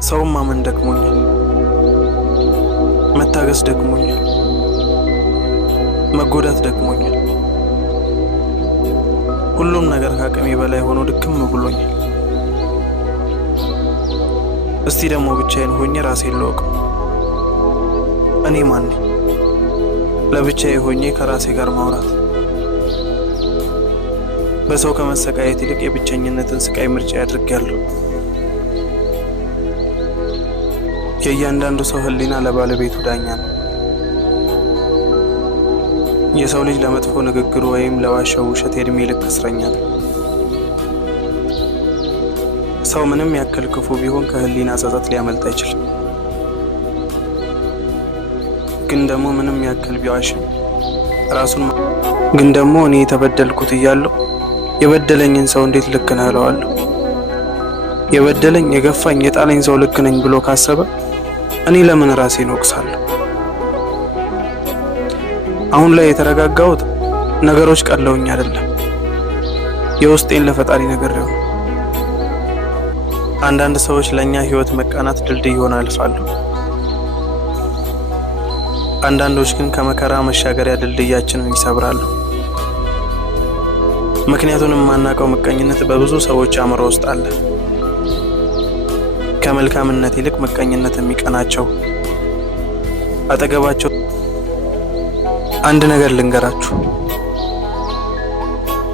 ሰውም ማመን ደክሞኛል፣ መታገስ ደክሞኛል፣ መጎዳት ደክሞኛል። ሁሉም ነገር ከአቅሜ በላይ ሆኖ ድክም ብሎኛል። እስቲ ደግሞ ብቻዬን ሆኜ ራሴን ልወቀው። እኔ ማን ነኝ? ለብቻዬ ሆኜ ከራሴ ጋር ማውራት። በሰው ከመሰቃየት ይልቅ የብቸኝነትን ስቃይ ምርጫ ያድርጋለሁ። የእያንዳንዱ ሰው ህሊና ለባለቤቱ ዳኛ ነው። የሰው ልጅ ለመጥፎ ንግግሩ ወይም ለዋሸው ውሸት የእድሜ ልክ እስረኛ ነው። ሰው ምንም ያክል ክፉ ቢሆን ከህሊና ጸጸት ሊያመልጥ አይችልም። ግን ደግሞ ምንም ያክል ቢዋሽም እኔ የተበደልኩት እያለሁ የበደለኝን ሰው እንዴት ልክ ነህ እለዋለሁ? የበደለኝ የገፋኝ የጣለኝ ሰው ልክ ነኝ ብሎ ካሰበ እኔ ለምን ራሴን እወቅሳለሁ? አሁን ላይ የተረጋጋሁት ነገሮች ቀለውኝ አይደለም፣ የውስጤን ለፈጣሪ ነግሬው ነው። አንዳንድ ሰዎች ለኛ ህይወት መቃናት ድልድይ ሆነው ያልፋሉ። አንዳንዶች ግን ከመከራ መሻገሪያ ድልድያችንን ይሰብራሉ። ምክንያቱን የማናውቀው ምቀኝነት በብዙ ሰዎች አእምሮ ውስጥ አለ። ከመልካምነት ይልቅ ምቀኝነት የሚቀናቸው አጠገባቸው። አንድ ነገር ልንገራችሁ፣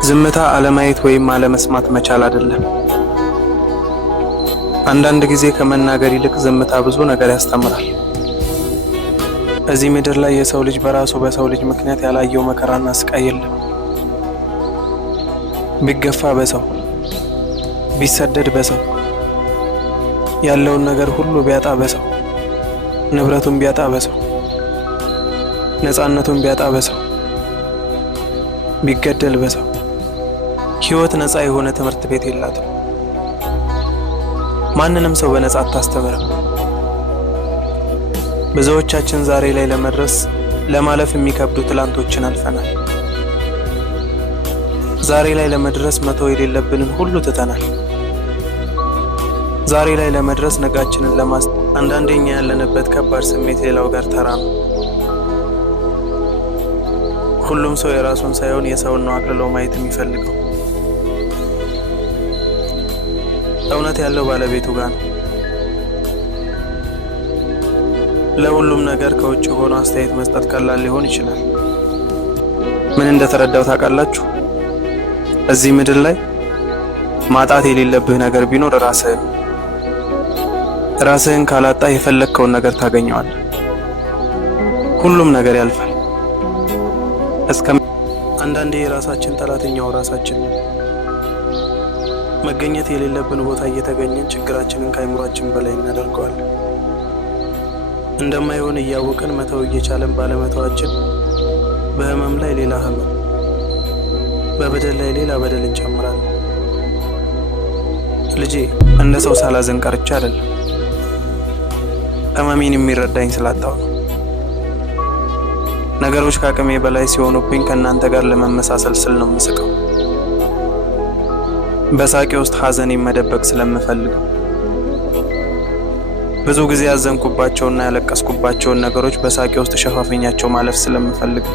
ዝምታ አለማየት ወይም አለመስማት መቻል አይደለም። አንዳንድ ጊዜ ከመናገር ይልቅ ዝምታ ብዙ ነገር ያስተምራል። እዚህ ምድር ላይ የሰው ልጅ በራሱ በሰው ልጅ ምክንያት ያላየው መከራና ስቃይ የለም። ቢገፋ በሰው፣ ቢሰደድ በሰው፣ ያለውን ነገር ሁሉ ቢያጣ በሰው፣ ንብረቱን ቢያጣ በሰው፣ ነፃነቱን ቢያጣ በሰው፣ ቢገደል በሰው። ህይወት ነፃ የሆነ ትምህርት ቤት የላትም። ማንንም ሰው በነፃ አታስተምርም። ብዙዎቻችን ዛሬ ላይ ለመድረስ ለማለፍ የሚከብዱ ትላንቶችን አልፈናል። ዛሬ ላይ ለመድረስ መተው የሌለብንን ሁሉ ትተናል። ዛሬ ላይ ለመድረስ ነጋችንን አንዳንዴ እኛ ያለንበት ከባድ ስሜት ሌላው ጋር ተራ ነው። ሁሉም ሰው የራሱን ሳይሆን የሰውን ነው አቅልሎ ማየት የሚፈልገው። እውነት ያለው ባለቤቱ ጋር ነው። ለሁሉም ነገር ከውጭ ሆኖ አስተያየት መስጠት ቀላል ሊሆን ይችላል። ምን እንደተረዳው ታውቃላችሁ? እዚህ ምድር ላይ ማጣት የሌለብህ ነገር ቢኖር ራስህን ካላጣ የፈለግከውን ነገር ታገኘዋለህ። ሁሉም ነገር ያልፋል። አንዳንዴ የራሳችን ጠላተኛው ራሳችን ነው። መገኘት የሌለብን ቦታ እየተገኘን ችግራችንን ከአይምሯችን በላይ እናደርገዋለን። እንደማይሆን እያወቅን መተው እየቻለን ባለመተዋችን በህመም ላይ ሌላ ህመም፣ በበደል ላይ ሌላ በደል እንጨምራለን። ልጄ እንደ ሰው ሳላዘን ቀርቼ አይደለም፣ ህመሜን የሚረዳኝ ስላጣው ነው። ነገሮች ከአቅሜ በላይ ሲሆኑብኝ ከእናንተ ጋር ለመመሳሰል ስል ነው የምስቀው። በሳቄ ውስጥ ሀዘኔን መደበቅ ስለምፈልገው። ብዙ ጊዜ ያዘንኩባቸውና ያለቀስኩባቸውን ነገሮች በሳቄ ውስጥ ሸፋፈኛቸው ማለፍ ስለምፈልግ